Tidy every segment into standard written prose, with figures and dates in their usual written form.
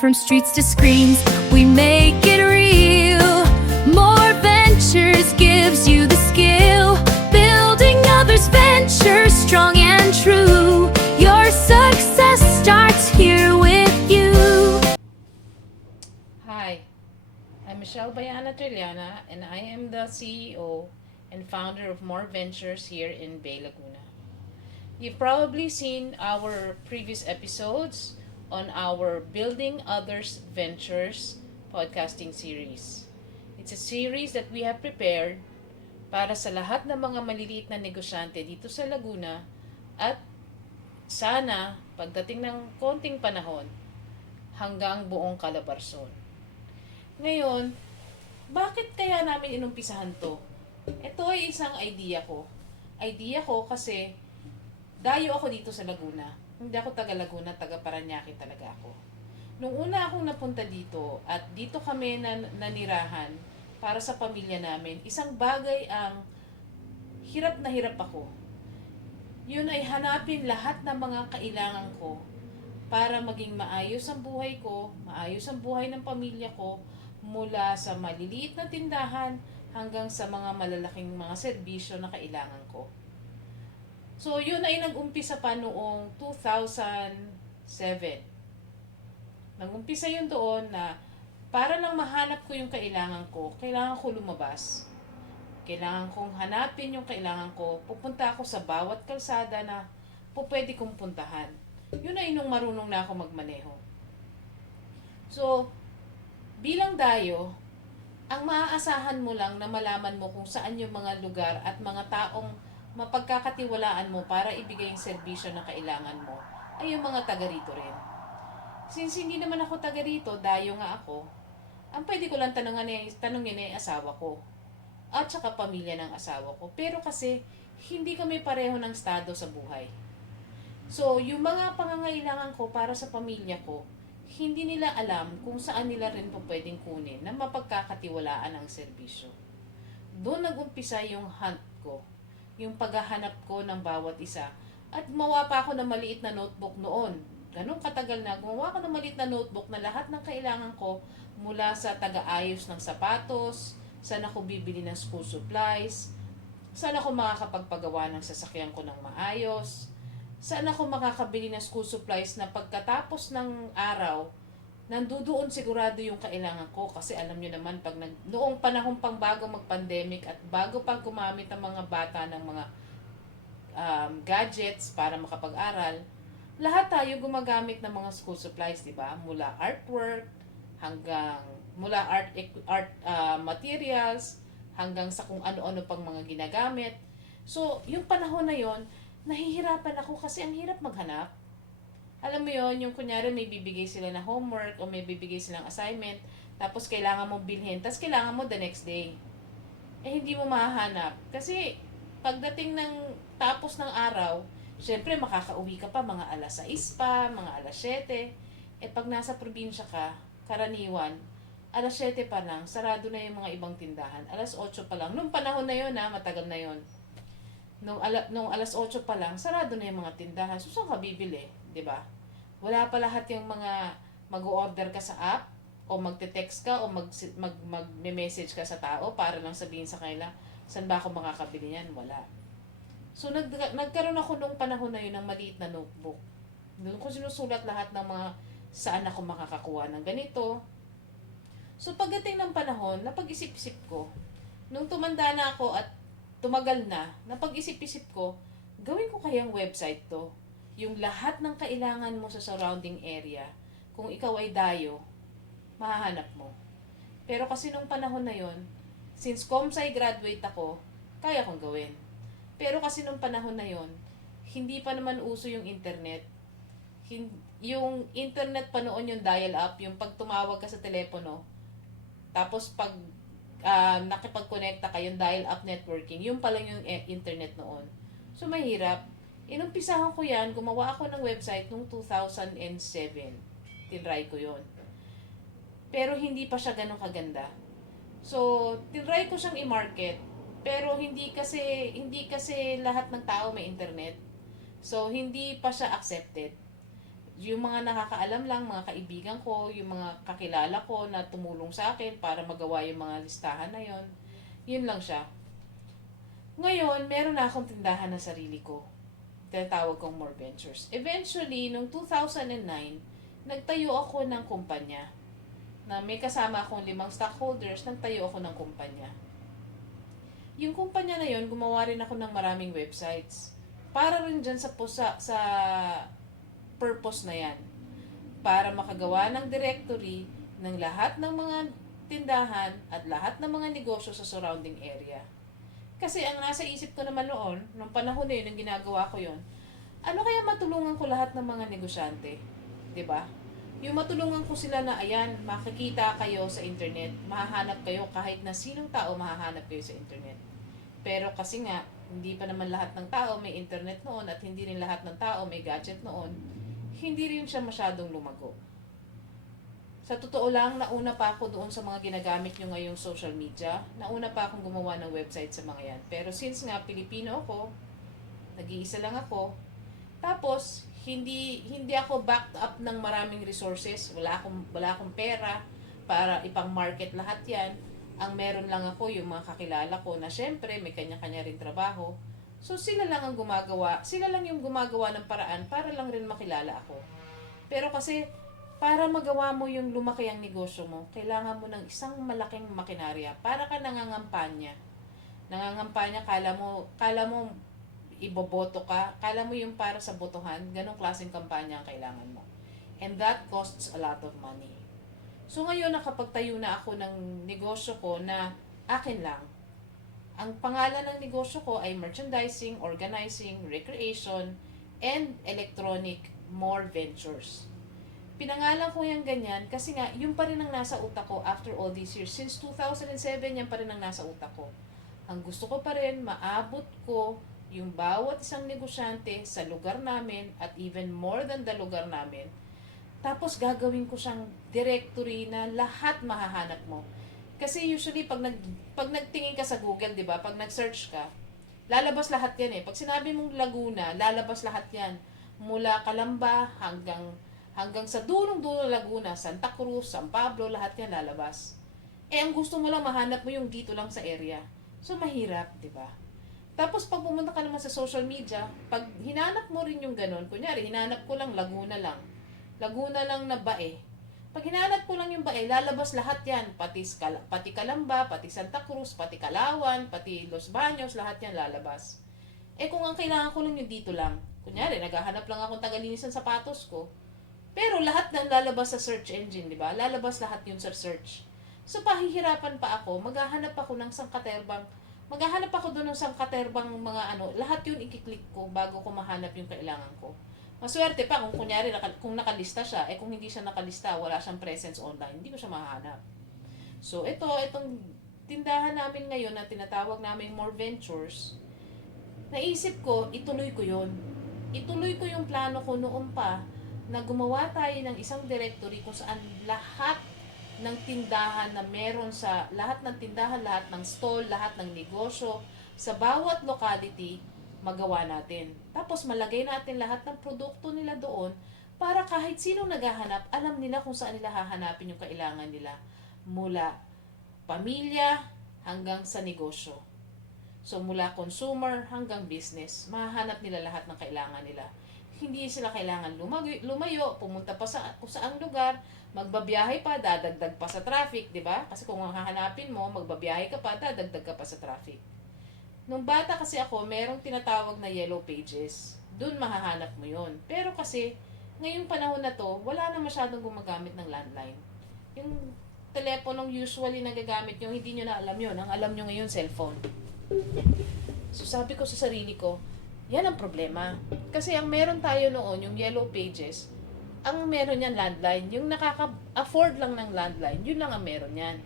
From streets to screens, we make it real. More Ventures gives you the skill. Building others' ventures strong and true. Your success starts here with you. Hi, I'm Michelle Bayana Trillana, and I am the CEO and founder of More Ventures here in Bay Laguna. You've probably seen our previous episodes on our Building Others Ventures podcasting series. It's a series that we have prepared para sa lahat ng mga maliliit na negosyante dito sa Laguna at sana pagdating ng konting panahon hanggang buong Calabarzon. Ngayon, bakit kaya namin inumpisahan to? Ito ay isang idea ko. Idea ko kasi dayo ako dito sa Laguna. Hindi ako taga Laguna, taga Parañaque talaga ako. Nung una akong napunta dito at dito kami nanirahan para sa pamilya namin, isang bagay ang hirap na hirap ako. Yun ay hanapin lahat ng mga kailangan ko para maging maayos ang buhay ko, maayos ang buhay ng pamilya ko, mula sa maliliit na tindahan hanggang sa mga malalaking mga serbisyo na kailangan ko. So, yun ay nag-umpisa pa noong 2007. Nag-umpisa yun doon na para lang mahanap ko yung kailangan ko lumabas. Kailangan kong hanapin yung kailangan ko. Pupunta ako sa bawat kalsada na pwede kong puntahan. Yun ay nung marunong na ako magmaneho. So, bilang dayo, ang maaasahan mo lang na malaman mo kung saan yung mga lugar at mga taong mapagkakatiwalaan mo para ibigay yung serbisyo na kailangan mo ay yung mga taga rito rin. Since hindi naman ako taga rito, dayo nga ako, ang pwede ko lang tanungin ay asawa ko at saka pamilya ng asawa ko. Pero kasi hindi kami pareho ng estado sa buhay. So, yung mga pangangailangan ko para sa pamilya ko, hindi nila alam kung saan nila rin po pwedeng kunin na mapagkakatiwalaan ang serbisyo. Doon nag-umpisa yung hunt ko, yung paghahanap ko ng bawat isa. At gumawa pa ako ng maliit na notebook noon. Ganun katagal na, gumawa ako ng maliit na notebook na lahat ng kailangan ko mula sa taga-ayos ng sapatos, saan ako bibili ng school supplies, saan ako makakapagpagawa ng sasakyan ko ng maayos, saan ako makakabili ng school supplies na pagkatapos ng araw, nandoon sigurado yung kailangan ko. Kasi alam nyo naman, noong panahon pang bago mag-pandemic at bago pang gumamit ang mga bata ng mga gadgets para makapag-aral, lahat tayo gumagamit ng mga school supplies, di ba? Mula artwork, mula art materials, hanggang sa kung ano-ano pang mga ginagamit. So, yung panahon na yon, nahihirapan ako kasi ang hirap maghanap. Alam mo yon, yung kunyari may bibigay sila na homework o may bibigay silang assignment, tapos kailangan mo bilhin, tapos kailangan mo the next day. Eh, hindi mo mahahanap. Kasi, pagdating ng tapos ng araw, syempre makakauwi ka pa mga alas 6 pa, mga alas 7. Eh, pag nasa probinsya ka, karaniwan, alas 7 pa lang, sarado na yung mga ibang tindahan. Alas 8 pa lang. Nung panahon na yon, matagal na yon. Nung alas 8 pa lang, sarado na yung mga tindahan. So, saan ka bibili? 'Di ba? Wala pa lahat yung mga mag-order ka sa app o magte-text ka o mag-message ka sa tao para lang sabihin sa kanila, saan ba ako makakabili niyan? Wala. So, nagkaroon ako nung panahon na yun ng maliit na notebook. Doon ko sinusulat lahat ng mga saan ako makakakuha ng ganito. So, pagdating ng panahon, napag-isip-isip ko, nung tumanda na ako at tumagal na, napag-isip-isip ko, gawin ko kayang website to. Yung lahat ng kailangan mo sa surrounding area, kung ikaw ay dayo, mahahanap mo. Pero kasi nung panahon na yon, since ComSci graduate ako, kaya kong gawin. Pero kasi nung panahon na yon, hindi pa naman uso yung internet. Yung internet pa noon yung dial-up, yung pag tumawag ka sa telepono, tapos pag nakipag-connecta ka, yung dial-up networking, yung pala yung internet noon. So, mahirap. Inumpisahan ko yan, gumawa ako ng website noong 2007. Tinry ko yon. Pero hindi pa siya ganun kaganda. So, tinry ko siyang i-market. Pero hindi kasi lahat ng tao may internet. So, hindi pa siya accepted. Yung mga nakakaalam lang, mga kaibigan ko, yung mga kakilala ko na tumulong sa akin para magawa yung mga listahan na yon. Yun lang siya. Ngayon, meron na akong tindahan na sarili ko. Tinatawag kong More Ventures. Eventually, noong 2009, nagtayo ako ng kumpanya. Na may kasama akong 5 stockholders, nagtayo ako ng kumpanya. Yung kumpanya na yon, gumawa rin ako ng maraming websites. Para rin dyan sa purpose na yan. Para makagawa ng directory ng lahat ng mga tindahan at lahat ng mga negosyo sa surrounding area. Kasi ang nasa isip ko naman noon, nung panahon na yun, nung ginagawa ko yun, ano kaya matulungan ko lahat ng mga negosyante? 'Di ba? Yung matulungan ko sila na, ayan, makikita kayo sa internet, mahahanap kayo kahit na sinong tao mahahanap kayo sa internet. Pero kasi nga, hindi pa naman lahat ng tao may internet noon at hindi rin lahat ng tao may gadget noon, hindi rin siya masyadong lumago. Sa totoo lang, nauna pa ako doon sa mga ginagamit nyo ngayong social media. Nauna pa akong gumawa ng website sa mga yan. Pero since nga Pilipino ako, nag-iisa lang ako, tapos hindi ako backed up ng maraming resources. Wala akong pera para ipang-market lahat yan. Ang meron lang ako yung mga kakilala ko na syempre may kanya-kanya rin trabaho. So sila lang ang gumagawa, sila lang yung gumagawa ng paraan para lang rin makilala ako. Pero kasi para magawa mo yung lumaki ang negosyo mo, kailangan mo ng isang malaking makinarya. Para ka nangangampanya. Nangangampanya, kala mo iboboto ka, kala mo yung para sa botohan, ganong klaseng kampanya ang kailangan mo. And that costs a lot of money. So ngayon nakapagtayo na ako ng negosyo ko na akin lang. Ang pangalan ng negosyo ko ay Merchandising, Organizing, Recreation, and Electronic More Ventures. Pinangalan ko yung ganyan kasi nga, yung pa rin ang nasa utak ko after all these years. Since 2007, yan pa rin ang nasa utak ko. Ang gusto ko pa rin, maabot ko yung bawat isang negosyante sa lugar namin at even more than the lugar namin. Tapos gagawin ko siyang directory na lahat mahahanap mo. Kasi usually, pag nagtingin ka sa Google, di ba? Pag nag-search ka, lalabas lahat yan eh. Pag sinabi mong Laguna, lalabas lahat yan. Mula Calamba hanggang sa dulong-dulo Laguna, Santa Cruz, San Pablo, lahat yan lalabas. Eh, ang gusto mo lang mahanap mo yung dito lang sa area. So, mahirap, di ba? Tapos, pag pumunta ka naman sa social media, pag hinanap mo rin yung ganun, kunyari, hinanap ko lang Laguna lang na Bae. Pag hinanap ko lang yung Bae, lalabas lahat yan. Pati Calamba, pati Santa Cruz, pati Kalawan, pati Los Baños, lahat yan lalabas. Eh, kung ang kailangan ko lang yung dito lang, kunyari, naghahanap lang akong tagalinis ng sapatos ko, pero lahat ng lalabas sa search engine, di ba? Lalabas lahat yun sa search. So, pahihirapan pa ako, maghahanap ako doon ng sangkaterbang mga lahat yun ikiklik ko bago ko mahanap yung kailangan ko. Maswerte pa kung kunyari, kung nakalista siya, kung hindi siya nakalista, wala siyang presence online, hindi ko siya mahanap. So, itong tindahan namin ngayon na tinatawag namin More Ventures, naisip ko, ituloy ko yun. Ituloy ko yung plano ko noon pa, na gumawa tayo ng isang directory kung saan lahat ng tindahan na meron sa lahat ng tindahan, lahat ng stall, lahat ng negosyo sa bawat locality magawa natin. Tapos malagay natin lahat ng produkto nila doon para kahit sino naghahanap, alam nila kung saan nila hahanapin yung kailangan nila mula pamilya hanggang sa negosyo. So mula consumer hanggang business, mahahanap nila lahat ng kailangan nila. Hindi sila kailangan lumayo, pumunta pa sa kung saang lugar, magbabiyahe pa, dadagdag pa sa traffic, di ba? Kasi kung hahanapin mo, magbabiyahe ka pa, dadagdag ka pa sa traffic. Nung bata kasi ako, merong tinatawag na yellow pages. Doon mahahanap mo yon. Pero kasi, ngayong panahon na to, wala na masyadong gumagamit ng landline. Yung teleponong usually nagagamit nyo, hindi nyo na alam yon. Ang alam nyo ngayon, cellphone. So sabi ko sa sarili ko, yan ang problema. Kasi ang meron tayo noon, yung yellow pages, ang meron yan landline. Yung nakaka-afford lang ng landline, yun lang ang meron yan.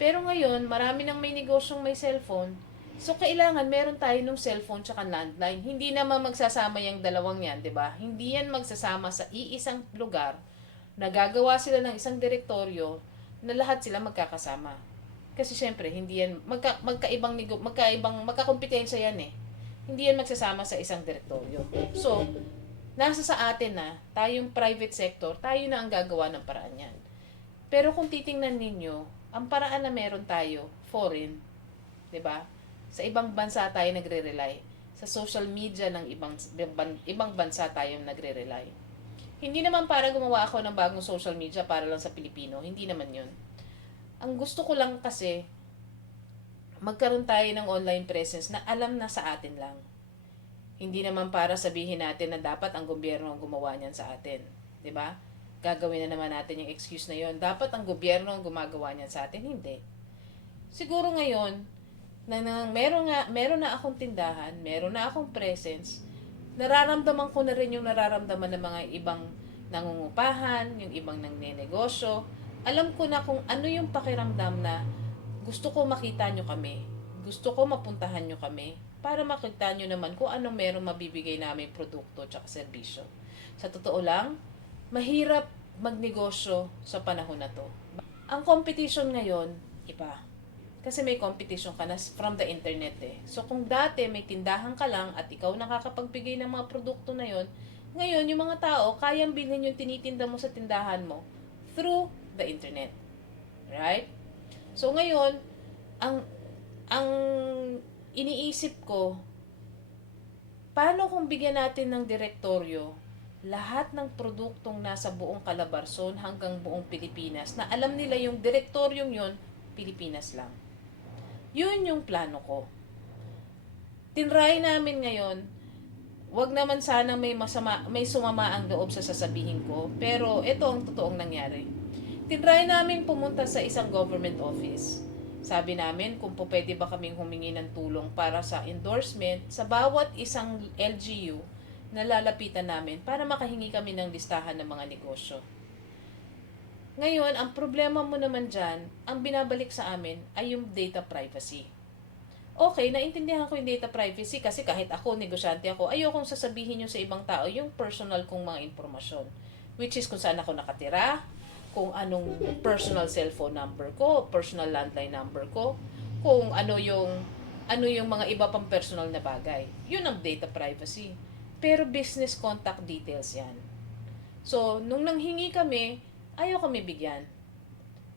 Pero ngayon, marami nang may negosyong may cellphone. So, kailangan meron tayo ng cellphone tsaka landline. Hindi naman magsasama yung dalawang yan, di ba? Hindi yan magsasama sa iisang lugar na gagawa sila ng isang direktoryo na lahat sila magkakasama. Kasi syempre, hindi yan, magkakompetensya yan eh. Hindi yan magsasama sa isang direktoryo. So, nasa sa atin na, tayong private sector, tayo na ang gagawa ng paraan yan. Pero kung titingnan ninyo, ang paraan na meron tayo, foreign, 'di ba? Sa ibang bansa tayo nagre-rely. Sa social media ng ibang bansa tayo nagre-rely. Hindi naman para gumawa ako ng bagong social media para lang sa Pilipino. Hindi naman 'yun. Ang gusto ko lang kasi, magkaroon tayo ng online presence na alam na sa atin lang. Hindi naman para sabihin natin na dapat ang gobyerno ang gumawa niyan sa atin. 'Di ba? Gagawin na naman natin yung excuse na 'yon. Dapat ang gobyerno ang gumagawa niyan sa atin. Hindi. Siguro ngayon, meron na akong tindahan, meron na akong presence, nararamdaman ko na rin yung nararamdaman ng mga ibang nangungupahan, yung ibang nangnenegosyo. Alam ko na kung ano yung pakiramdam na gusto ko makita nyo kami. Gusto ko mapuntahan nyo kami para makita nyo naman kung anong meron mabibigay namin produkto at serbisyo. Sa totoo lang, mahirap magnegosyo sa panahon na to. Ang competition ngayon, iba. Kasi may competition ka na from the internet eh. So kung dati may tindahan ka lang at ikaw nakakapagbigay ng mga produkto na yon, ngayon yung mga tao kayang bilhin yung tinitinda mo sa tindahan mo through the internet. Right? So ngayon, ang iniisip ko, paano kung bigyan natin ng direktoryo lahat ng produktong nasa buong Calabarzon hanggang buong Pilipinas na alam nila yung direktoryong yon, Pilipinas lang. Yun yung plano ko. Tinry namin ngayon, wag naman sana may sumama ang loob sa sasabihin ko, pero ito ang totoong nangyari. Tinry namin pumunta sa isang government office. Sabi namin kung pwede ba kaming humingi ng tulong para sa endorsement sa bawat isang LGU na lalapitan namin para makahingi kami ng listahan ng mga negosyo. Ngayon, ang problema mo naman dyan, ang binabalik sa amin ay yung data privacy. Okay, naintindihan ko yung data privacy kasi kahit ako, negosyante ako, ayokong sasabihin nyo sa ibang tao yung personal kong mga impormasyon. Which is kung saan ako nakatira, kung anong personal cellphone number ko, personal landline number ko, kung ano yung mga iba pang personal na bagay. Yun ang data privacy. Pero business contact details yan. So, nung nanghingi kami, ayaw kami bigyan.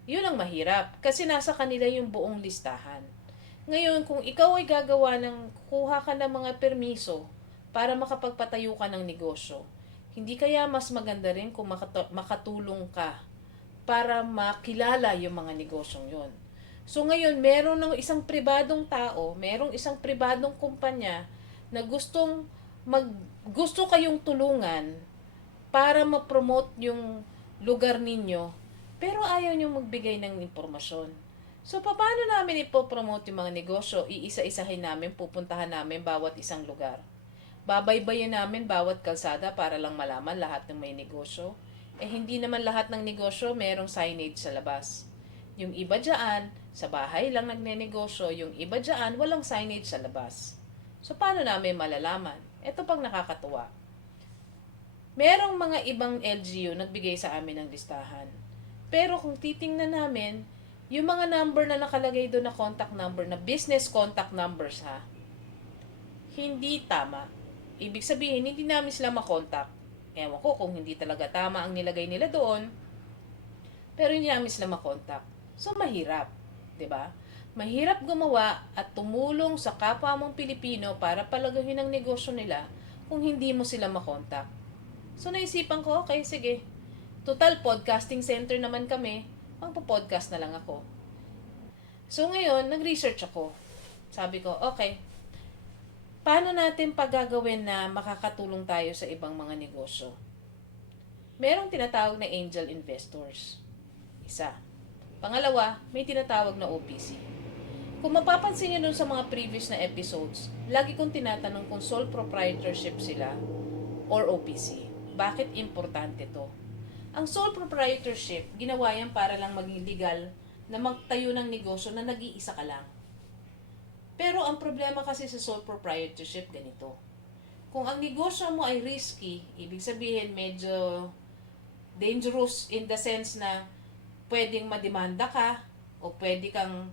Yun ang mahirap kasi nasa kanila yung buong listahan. Ngayon, kung ikaw ay kuha ka ng mga permiso para makapagpatayo ka ng negosyo, hindi kaya mas maganda rin kung makatulong ka para makilala yung mga negosyong yun. So ngayon, meron ng isang pribadong tao, merong isang pribadong kumpanya na gusto kayong tulungan para ma-promote yung lugar ninyo, pero ayaw nyo magbigay ng impormasyon. So, paano namin ipopromote yung mga negosyo? Iisa-isahin namin, pupuntahan namin bawat isang lugar. Babaybayin namin bawat kalsada para lang malaman lahat ng may negosyo. Hindi naman lahat ng negosyo merong signage sa labas. Yung iba dyan, sa bahay lang nagnenegosyo, yung iba dyan, walang signage sa labas. So, paano namin malalaman? Ito pang nakakatuwa. Merong mga ibang LGU nagbigay sa amin ng listahan. Pero kung titingnan namin, yung mga number na nakalagay doon na contact number, na business contact numbers ha, hindi tama. Ibig sabihin, hindi namin sila makontak. Ewan ko kung hindi talaga tama ang nilagay nila doon, pero hindi namin sila makontak. So, mahirap. 'Di ba? Mahirap gumawa at tumulong sa kapwa mong Pilipino para palagahin ang negosyo nila kung hindi mo sila makontak. So, naisipan ko, okay, sige. Total, podcasting center naman kami. Magpo-podcast na lang ako. So, ngayon, nag-research ako. Sabi ko, okay, paano natin paggagawin na makakatulong tayo sa ibang mga negosyo? Merong tinatawag na angel investors. Isa. Pangalawa, may tinatawag na OPC. Kung mapapansin nyo dun sa mga previous na episodes, lagi kong tinatanong kung sole proprietorship sila or OPC. Bakit importante to? Ang sole proprietorship, ginawa yan para lang maging legal na magtayo ng negosyo na nag-iisa ka lang. Pero ang problema kasi sa sole proprietorship, ganito. Kung ang negosyo mo ay risky, ibig sabihin medyo dangerous in the sense na pwedeng mademanda ka o pwede kang,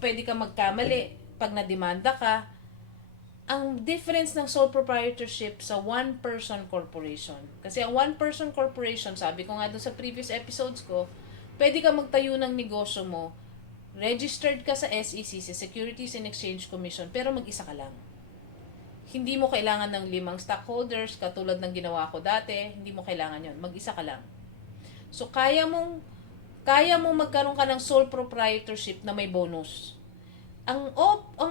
pwede kang magkamali pag nademanda ka, ang difference ng sole proprietorship sa one-person corporation. Kasi ang one-person corporation, sabi ko nga doon sa previous episodes ko, pwede ka magtayo ng negosyo mo, registered ka sa SEC, sa Securities and Exchange Commission, pero mag-isa ka lang. Hindi mo kailangan ng 5 stockholders, katulad ng ginawa ko dati, hindi mo kailangan yon, mag-isa ka lang. So, kaya mong magkaroon ka ng sole proprietorship na may bonus. Ang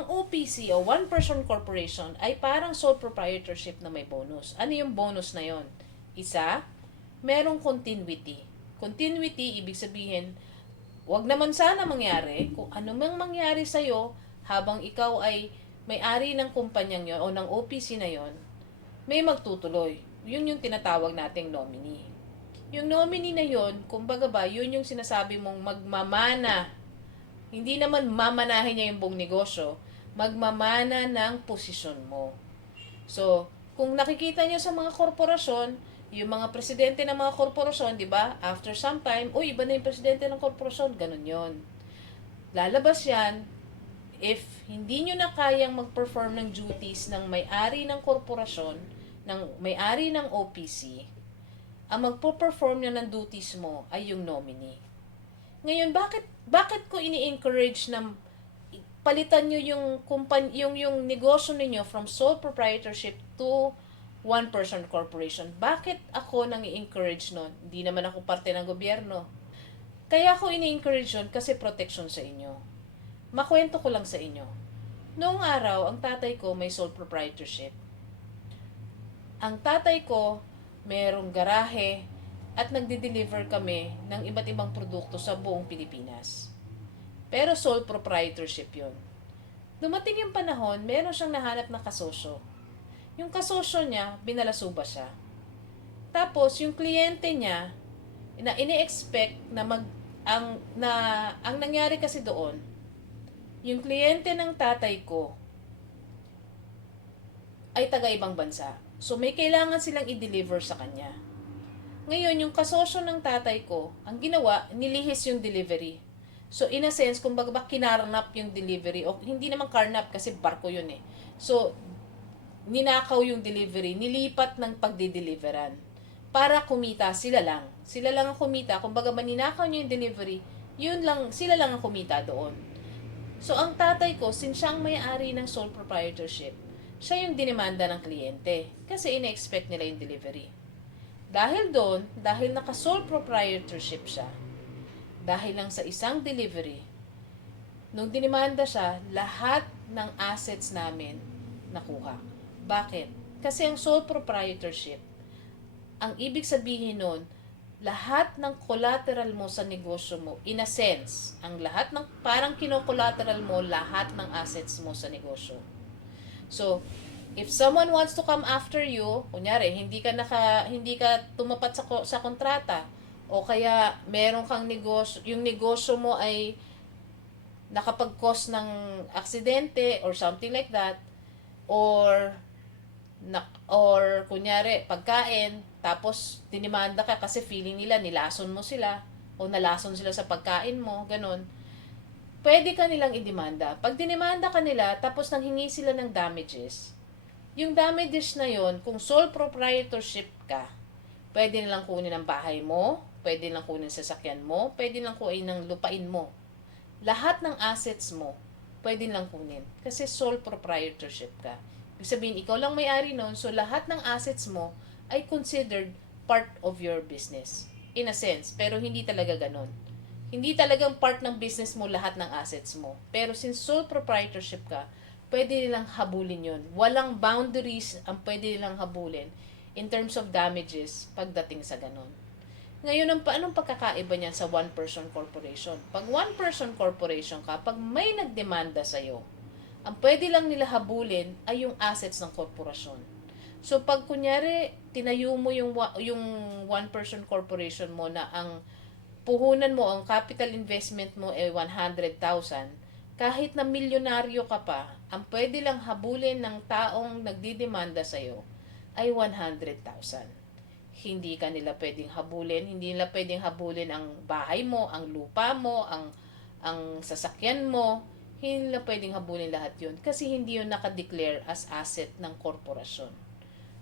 OPC o One Person Corporation ay parang sole proprietorship na may bonus. Ano yung bonus na yon? Isa, merong continuity. Continuity, ibig sabihin, wag naman sana mangyari kung ano mang mangyari sa'yo habang ikaw ay may-ari ng kumpanyang yon o ng OPC na yon, may magtutuloy. Yun yung tinatawag nating nominee. Yung nominee na yon, kumbaga ba, yun yung sinasabi mong magmamana. Hindi naman mamanahin niya yung buong negosyo, magmamana ng posisyon mo. So, kung nakikita niyo sa mga korporasyon, yung mga presidente ng mga korporasyon, di ba? After some time, iba na yung presidente ng korporasyon, ganun yon. Lalabas yan, if hindi nyo na kayang mag-perform ng duties ng may-ari ng korporasyon, ng may-ari ng OPC, ang magpo-perform na ng duties mo ay yung nominee. Ngayon, bakit ko ini-encourage na palitan nyo yung negosyo ninyo from sole proprietorship to one-person corporation? Bakit ako nang i-encourage nun? Hindi naman ako parte ng gobyerno. Kaya ako ini-encourage yun kasi protection sa inyo. Makwento ko lang sa inyo. Noong araw, ang tatay ko may sole proprietorship. Ang tatay ko merong garahe at nagde-deliver kami ng iba't ibang produkto sa buong Pilipinas. Pero sole proprietorship yun. Dumating yung panahon, meron siyang nahanap na kasosyo. Yung kasosyo niya, binalasuba siya. Tapos, yung kliyente niya, na ini-expect na ang nangyari kasi doon, yung kliyente ng tatay ko ay taga-ibang bansa. So, may kailangan silang i-deliver sa kanya. Ngayon, yung kasosyo ng tatay ko, ang ginawa, nilihis yung delivery. So, in a sense, kumbaga ba kinarnap yung delivery, o hindi naman karnap kasi barko yun eh. So, ninakaw yung delivery, nilipat ng pagdi-deliveran. Para kumita, sila lang. Sila lang ang kumita. Kumbaga ba ninakaw niya yung delivery, sila lang ang kumita doon. So, ang tatay ko, since siyang may-ari ng sole proprietorship, siya yung dinemanda ng kliyente kasi ina-expect nila yung delivery. Dahil doon, dahil naka-sole proprietorship siya, dahil lang sa isang delivery, nung dinemanda siya, lahat ng assets namin nakuha. Bakit? Kasi ang sole proprietorship, ang ibig sabihin nun, lahat ng collateral mo sa negosyo mo, in a sense, parang kino-collateral mo lahat ng assets mo sa negosyo. So, if someone wants to come after you, kunyari, hindi ka tumapat sa kontrata, o kaya meron kang negosyo, yung negosyo mo ay nakapag-cause ng aksidente or something like that, or kunyari, pagkain, tapos dinimanda ka kasi feeling nila nilason mo sila, o nalason sila sa pagkain mo, ganun. Pwede ka nilang idemanda. Pag dinimanda ka nila, tapos nanghingi sila ng damages, yung damages na yon, kung sole proprietorship ka, pwede nilang kunin ang bahay mo, pwede nilang kunin ang sasakyan mo, pwede nilang kunin ang lupain mo. Lahat ng assets mo, pwede nilang kunin. Kasi sole proprietorship ka. Ibig sabihin, ikaw lang may-ari nun, so lahat ng assets mo ay considered part of your business. In a sense, pero hindi talaga ganun. Hindi talagang part ng business mo lahat ng assets mo. Pero since sole proprietorship ka, pwede nilang habulin yun. Walang boundaries ang pwede nilang habulin in terms of damages pagdating sa ganun. Ngayon, anong pagkakaiba niyan sa one-person corporation? Pag one-person corporation ka, pag may nagdemanda sa'yo, ang pwede lang nila habulin ay yung assets ng korporasyon. So, pag kunyari, tinayo mo yung one-person corporation mo na ang puhunan mo, ang capital investment mo ay 100,000, kahit na milyonaryo ka pa, ang pwede lang habulin ng taong nagdidemanda sa'yo ay 100,000. Hindi ka nila pwedeng habulin, hindi nila pwedeng habulin ang bahay mo, ang lupa mo, ang sasakyan mo, Hindi nila pwedeng habulin lahat yun kasi hindi yun nakadeclare as asset ng korporasyon.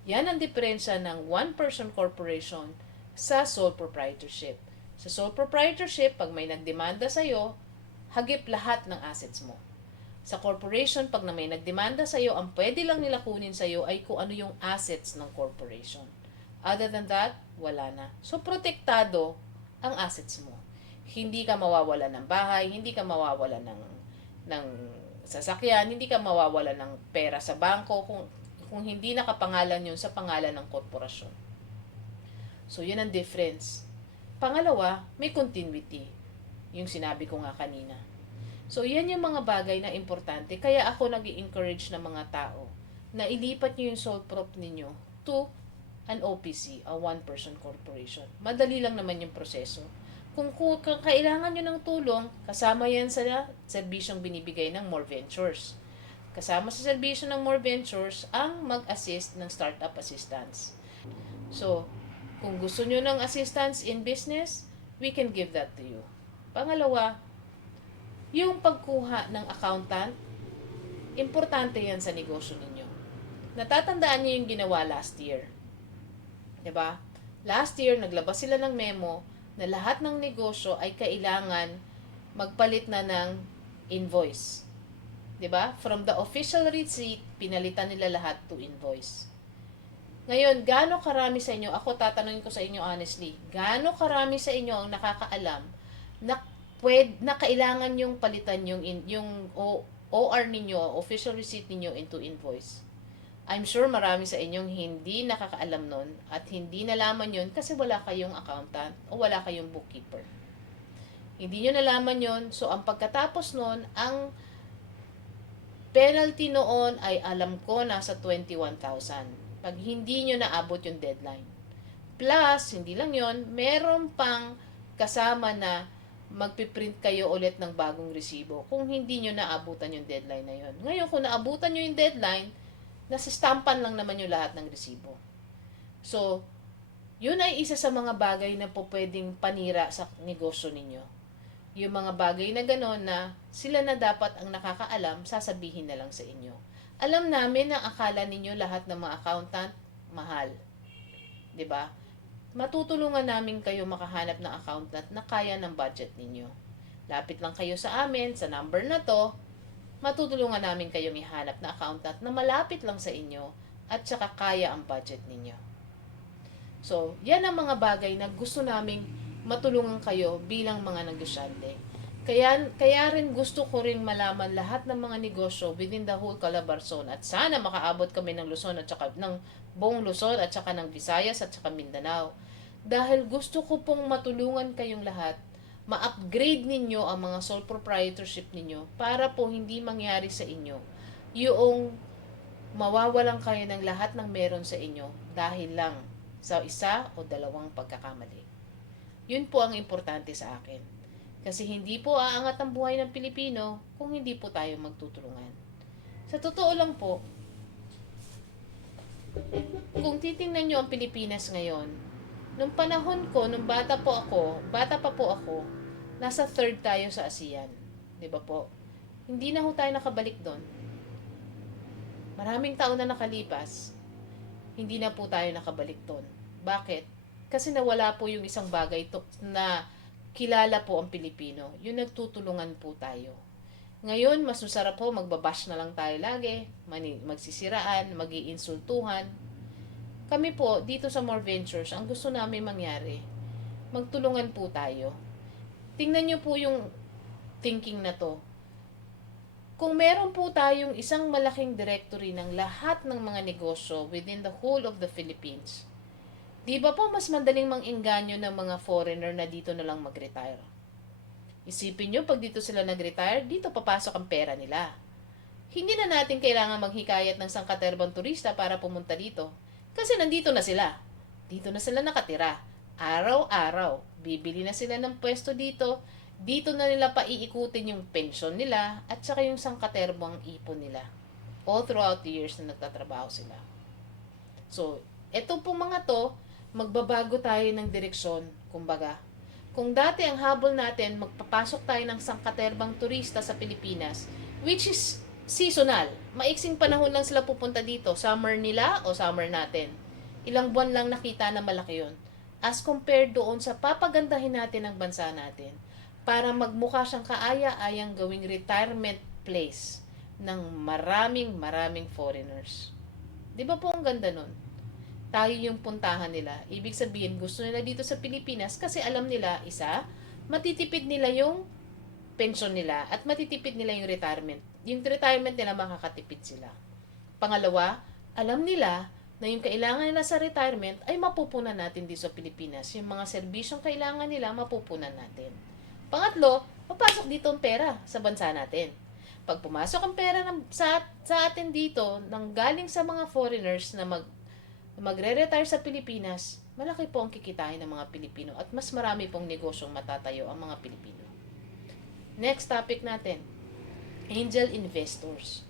Yan ang diferensya ng one-person corporation sa sole proprietorship. Sa sole proprietorship, pag may nagdemanda sa'yo, hagip lahat ng assets mo. Sa corporation, pag na may nagdemanda sa'yo, ang pwede lang nila kunin sa'yo ay kung ano yung assets ng corporation. Other than that, wala na. So, protektado ang assets mo. Hindi ka mawawala ng bahay, hindi ka mawawala ng sasakyan, hindi ka mawawala ng pera sa bangko kung hindi nakapangalan yun sa pangalan ng korporasyon. So, yun ang difference. Pangalawa, may continuity. Yung sinabi ko nga kanina. So, yan yung mga bagay na importante. Kaya ako nag-i-encourage ng mga tao na ilipat nyo yung sole prop ninyo to an OPC, a one-person corporation. Madali lang naman yung proseso. Kung kailangan nyo ng tulong, kasama yan sa serbisyong binibigay ng More Ventures. Kasama sa serbisyo ng More Ventures ang mag-assist ng startup assistance. So, kung gusto nyo ng assistance in business, we can give that to you. Pangalawa, yung pagkuha ng accountant, importante yan sa negosyo ninyo. Natatandaan niyo yung ginawa last year. 'Di ba? Last year, naglabas sila ng memo na lahat ng negosyo ay kailangan magpalit na ng invoice. 'Di ba? From the official receipt, pinalitan nila lahat to invoice. Ngayon, gaano karami sa inyo, ako tatanungin ko sa inyo honestly, gaano karami sa inyo ang nakakaalam na kailangan yung palitan yung OR ninyo, official receipt ninyo into invoice? I'm sure marami sa inyong hindi nakakaalam nun at hindi nalaman yun kasi wala kayong accountant o wala kayong bookkeeper. Hindi nyo nalaman yun, so ang pagkatapos nun, ang penalty noon ay alam ko nasa 21,000 pag hindi nyo naabot yung deadline. Plus, hindi lang yun, meron pang kasama na magpiprint kayo ulit ng bagong resibo kung hindi nyo naabutan yung deadline na yun. Ngayon, kung naabutan nyo yung deadline, nasistampan lang naman yung lahat ng resibo. So, yun ay isa sa mga bagay na po pwedeng panira sa negosyo ninyo. Yung mga bagay na gano'n na sila na dapat ang nakakaalam, sasabihin na lang sa inyo. Alam namin na akala ninyo lahat ng mga accountant, mahal. 'Di ba? Matutulungan namin kayo makahanap ng accountant na kaya ng budget ninyo. Lapit lang kayo sa amin, sa number na to, matutulungan namin kayong ihanap na accountant na malapit lang sa inyo at saka kaya ang budget ninyo. So, yan ang mga bagay na gusto naming matulungan kayo bilang mga negosyante. Kaya rin gusto ko rin malaman lahat ng mga negosyo within the whole Calabarzon at sana makaabot kami ng Luzon at saka ng buong Luzon at saka ng Visayas at saka Mindanao. Dahil gusto ko pong matulungan kayong lahat, ma-upgrade ninyo ang mga sole proprietorship ninyo para po hindi mangyari sa inyo yung mawawalan kayo ng lahat ng meron sa inyo dahil lang sa isa o dalawang pagkakamali. Yun po ang importante sa akin. Kasi hindi po aangat ang buhay ng Pilipino kung hindi po tayo magtutulungan. Sa totoo lang po, kung titingnan nyo ang Pilipinas ngayon, nung panahon ko, nung bata pa po ako, nasa third tayo sa ASEAN. 'Di ba po? Hindi na ho tayo nakabalik doon. Maraming taon na nakalipas, hindi na po tayo nakabalik doon. Bakit? Kasi nawala po yung isang bagay na kilala po ang Pilipino. Yung nagtutulungan po tayo. Ngayon, mas masarap po, magbabash na lang tayo lagi, magsisiraan, mag-iinsultuhan. Kami po, dito sa More Ventures, ang gusto namin mangyari, magtulungan po tayo. Tingnan nyo po yung thinking na to. Kung meron po tayong isang malaking directory ng lahat ng mga negosyo within the whole of the Philippines, di ba po mas madaling mang-engganyo ng mga foreigner na dito na lang mag-retire? Isipin nyo, pag dito sila nag-retire, dito papasok ang pera nila. Hindi na natin kailangan maghikayat ng sangkaterbang turista para pumunta dito. Kasi nandito na sila. Dito na sila nakatira. Araw-araw, bibili na sila ng pwesto dito. Dito na nila paiikutin yung pensyon nila at saka yung sangkaterbang ipon nila. All throughout the years na nagtatrabaho sila. So, eto po mga to, magbabago tayo ng direksyon, kumbaga. Kung dati ang habol natin, magpapasok tayo ng sangkaterbang turista sa Pilipinas, which is seasonal. Maiksing panahon lang sila pupunta dito. Summer nila o summer natin. Ilang buwan lang nakita na malaki yun. As compared doon sa papagandahin natin ang bansa natin para magmukha siyang kaaya-ayang gawing retirement place ng maraming foreigners. Di ba po ang ganda nun? Tayo yung puntahan nila. Ibig sabihin, gusto nila dito sa Pilipinas kasi alam nila, isa, matitipid nila yung pension nila at matitipid nila yung retirement. Yung retirement nila makakatipid sila. Pangalawa, alam nila na yung kailangan nila sa retirement ay mapupunan natin dito sa Pilipinas. Yung mga serbisyong kailangan nila, mapupunan natin. Pangatlo, papasok dito ang pera sa bansa natin. Pag pumasok ang pera sa atin dito, nang galing sa mga foreigners na magre-retire sa Pilipinas, malaki po ang kikitain ng mga Pilipino at mas marami pong negosyong matatayo ang mga Pilipino. Next topic natin, angel investors.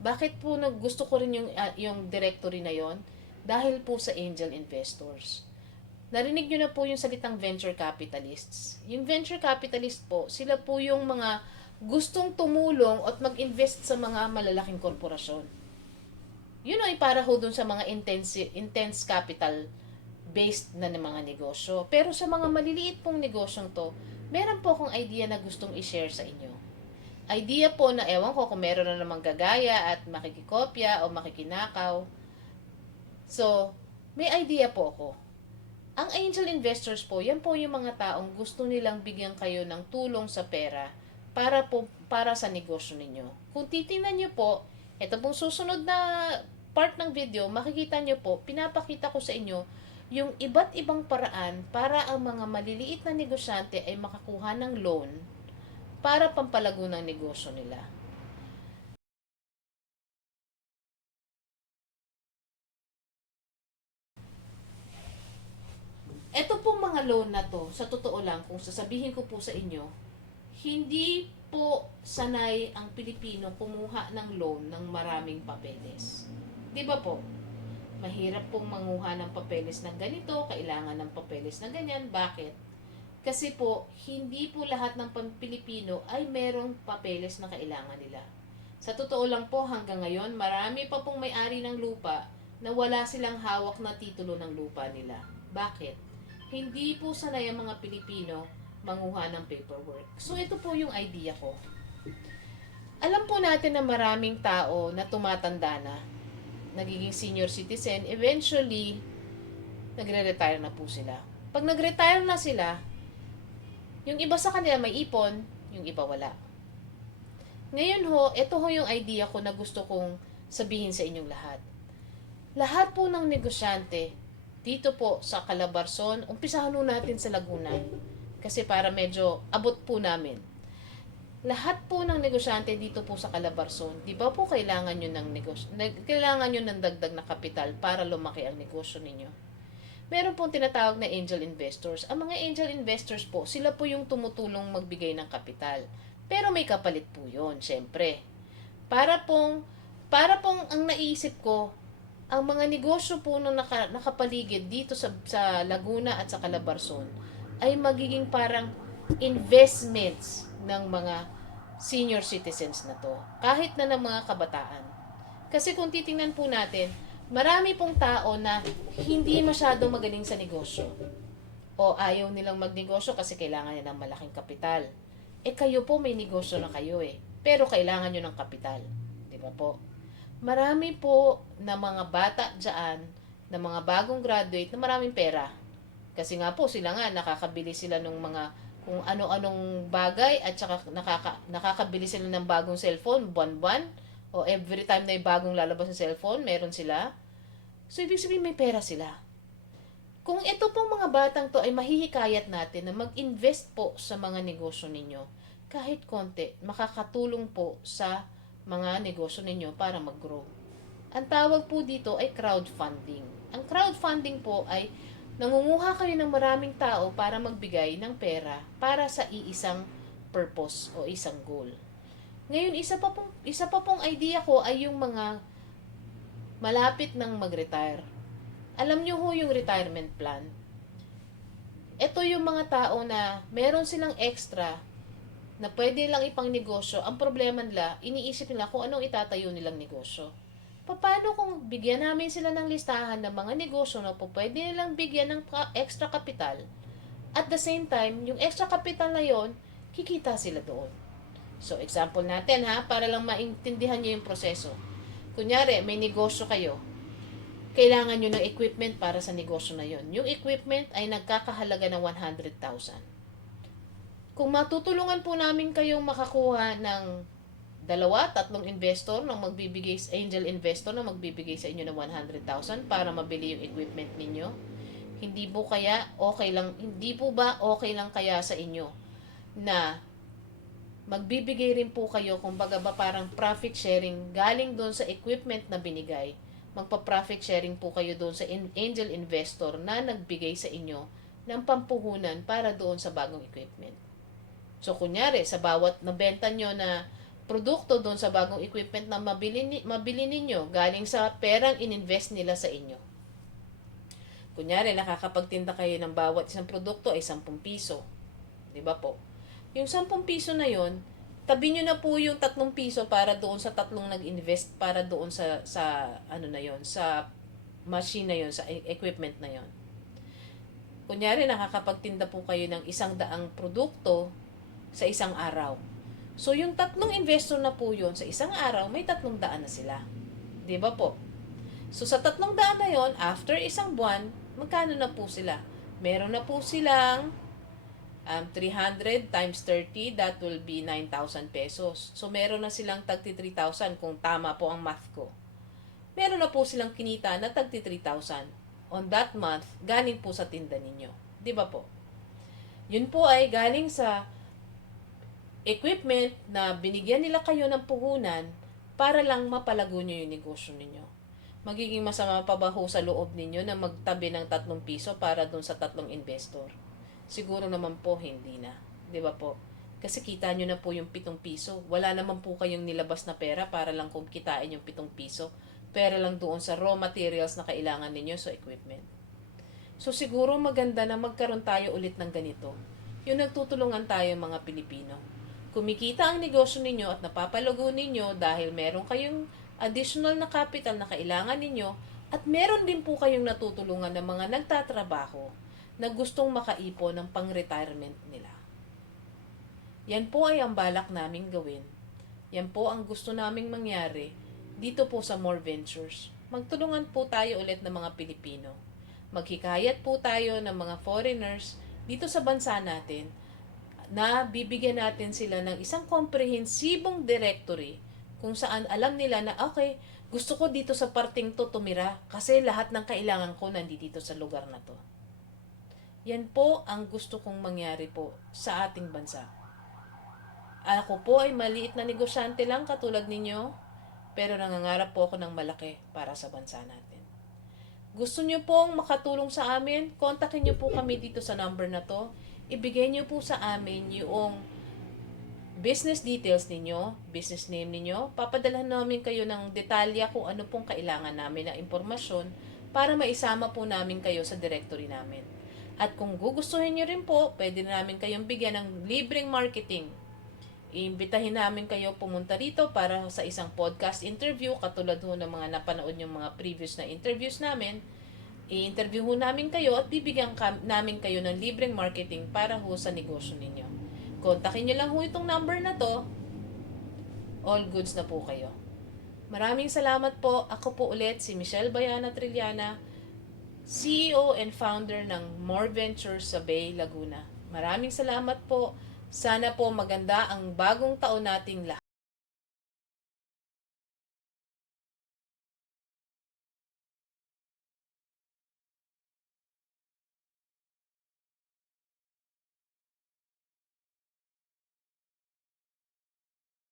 Bakit po gusto ko rin yung directory na yon? Dahil po sa angel investors. Narinig nyo na po yung salitang venture capitalists. Yung venture capitalist po, sila po yung mga gustong tumulong at mag-invest sa mga malalaking korporasyon. Yun ay para ho dun sa mga intense capital based na ng mga negosyo. Pero sa mga maliliit pong negosyong to, meron po akong idea na gustong i-share sa inyo. Idea po na ewan ko kung meron na namang gagaya at makikikopya o makikinakaw. So, may idea po ako. Ang angel investors po, yan po yung mga taong gusto nilang bigyan kayo ng tulong sa pera para sa negosyo ninyo. Kung titingnan nyo po, ito pong susunod na part ng video, makikita nyo po, pinapakita ko sa inyo yung iba't ibang paraan para ang mga maliliit na negosyante ay makakuha ng loan para pampalago ng negosyo nila. Ito pong mga loan na to, sa totoo lang, kung sasabihin ko po sa inyo, hindi po sanay ang Pilipino kumuha ng loan ng maraming papeles. Di ba po? Mahirap pong manguha ng papeles ng ganito, kailangan ng papeles na ganyan. Bakit? Kasi po, hindi po lahat ng Pilipino ay merong papeles na kailangan nila. Sa totoo lang po, hanggang ngayon, marami pa pong may-ari ng lupa na wala silang hawak na titulo ng lupa nila. Bakit? Hindi po sanay ang mga Pilipino manguha ng paperwork. So, ito po yung idea ko. Alam po natin na maraming tao na tumatanda na, nagiging senior citizen, eventually, nagre-retire na po sila. Pag nag-retire na sila, yung iba sa kanila may ipon, yung iba wala. Ngayon ho, ito ho yung idea ko na gusto kong sabihin sa inyong lahat. Lahat po ng negosyante, dito po sa Calabarzon, umpisahan ho natin sa Laguna. Kasi para medyo abot po namin. Lahat po ng negosyante dito po sa Calabarzon, di ba po kailangan nyo ng kailangan nyo ng dagdag na kapital para lumaki ang negosyo ninyo? Meron pong tinatawag na angel investors. Ang mga angel investors po, sila po yung tumutulong magbigay ng kapital. Pero may kapalit po yun, syempre. Para pong ang naisip ko, ang mga negosyo po na nakapaligid dito sa Laguna at sa Calabarzon ay magiging parang investments ng mga senior citizens na to. Kahit na ng mga kabataan. Kasi kung titingnan po natin, marami pong tao na hindi masyado magaling sa negosyo. O ayaw nilang magnegosyo kasi kailangan nilang malaking kapital. Kayo po may negosyo na kayo pero kailangan nyo ng kapital. Di ba po? Marami po na mga bata dyan, na mga bagong graduate na maraming pera. Kasi nga po sila nga nakakabili sila ng mga kung ano-anong bagay at saka nakakabili sila ng bagong cellphone buwan-buwan o every time na may bagong lalabas ng cellphone, meron sila. So, ibig sabihin may pera sila. Kung ito pong mga batang to ay mahihikayat natin na mag-invest po sa mga negosyo ninyo, kahit konti, makakatulong po sa mga negosyo ninyo para mag-grow. Ang tawag po dito ay crowdfunding. Ang crowdfunding po ay nangunguha kayo ng maraming tao para magbigay ng pera para sa iisang purpose o isang goal. Ngayon, isa pa pong idea ko ay yung mga malapit nang mag-retire. Alam nyo ho yung retirement plan. Ito yung mga tao na meron silang extra na pwede lang ipang negosyo. Ang problema nila, iniisip nila kung anong itatayo nilang negosyo. Paano kung bigyan namin sila ng listahan ng mga negosyo na po pwede nilang bigyan ng extra capital, at the same time, yung extra capital na yon, kikita sila doon. So, example natin ha, para lang maintindihan nyo yung proseso. Kunyari, may negosyo kayo, kailangan nyo ng equipment para sa negosyo na yon. Yung equipment ay nagkakahalaga ng 100,000. Kung matutulungan po namin kayong makakuha ng 2-3 investor na magbibigay, angel investor na magbibigay sa inyo ng 100,000 para mabili yung equipment ninyo, hindi po ba okay lang kaya sa inyo na magbibigay rin po kayo, kumbaga ba parang profit sharing galing doon sa equipment na binigay, magpa-profit sharing po kayo doon sa angel investor na nagbigay sa inyo ng pampuhunan para doon sa bagong equipment. So, kunyari, sa bawat nabenta nyo na produkto doon sa bagong equipment na mabili ninyo, galing sa perang ininvest nila sa inyo. Kunyari, nakakapagtinda kayo ng bawat isang produkto ay 10 piso. Di ba po? Yung 10 piso na yon, tabi nyo na po yung 3 piso para doon sa 3 nag-invest para doon sa ano na yon, sa machine na yon, sa equipment na yon. Kunyari, nakakapagtinda po kayo ng 100 produkto sa isang araw. So, yung 3 investor na po yun, sa isang araw, may 300 na sila. Di ba po? So, sa 300 na yon, after isang buwan, magkano na po sila? Meron na po silang 300 times 30, that will be 9,000 pesos. So, meron na silang tagti 3,000 kung tama po ang math ko. Meron na po silang kinita na tagti 3,000 on that month, galing po sa tinda ninyo. Di ba po? Yun po ay galing sa equipment na binigyan nila kayo ng puhunan para lang mapalago nyo yung negosyo ninyo. Magiging masama pa ba ho sa loob ninyo na magtabi ng 3 piso para dun sa 3 investor? Siguro naman po hindi na. Di ba po? Kasi kita nyo na po yung 7 piso. Wala naman po kayong nilabas na pera para lang kung kitain yung 7 piso. Pera lang doon sa raw materials na kailangan ninyo sa equipment. So siguro maganda na magkaroon tayo ulit ng ganito. Yung nagtutulungan tayo mga Pilipino. Kumikita ang negosyo ninyo at napapalago ninyo dahil meron kayong additional na capital na kailangan ninyo at meron din po kayong natutulungan ng mga nagtatrabaho na gustong makaipon ng pang-retirement nila. Yan po ay ang balak naming gawin. Yan po ang gusto naming mangyari dito po sa More Ventures. Magtulungan po tayo ulit ng mga Pilipino. Maghikayat po tayo ng mga foreigners dito sa bansa natin na bibigyan natin sila ng isang komprehensibong directory kung saan alam nila na okay, gusto ko dito sa parting to tumira kasi lahat ng kailangan ko nandito sa lugar na to. Yan po ang gusto kong mangyari po sa ating bansa. Ako po ay maliit na negosyante lang katulad ninyo, pero nangangarap po ako ng malaki para sa bansa natin. Gusto nyo pong makatulong sa amin? Kontakin nyo po kami dito sa number na to. Ibigay nyo po sa amin yung business details ninyo, business name ninyo. Papadalhan namin kayo ng detalya kung ano pong kailangan namin na impormasyon para maisama po namin kayo sa directory namin. At kung gugustuhin nyo rin po, pwede namin kayong bigyan ng libreng marketing. Iimbitahin namin kayo pumunta rito para sa isang podcast interview katulad ho ng mga napanood yung mga previous na interviews namin. I-interview ho namin kayo at bibigyan namin kayo ng libreng marketing para ho sa negosyo ninyo. Kontakin nyo lang ho itong number na to. All goods na po kayo. Maraming salamat po. Ako po ulit si Michelle Bayana Trillana, CEO and founder ng More Ventures sa Bay, Laguna. Maraming salamat po. Sana po maganda ang bagong taon nating lahat.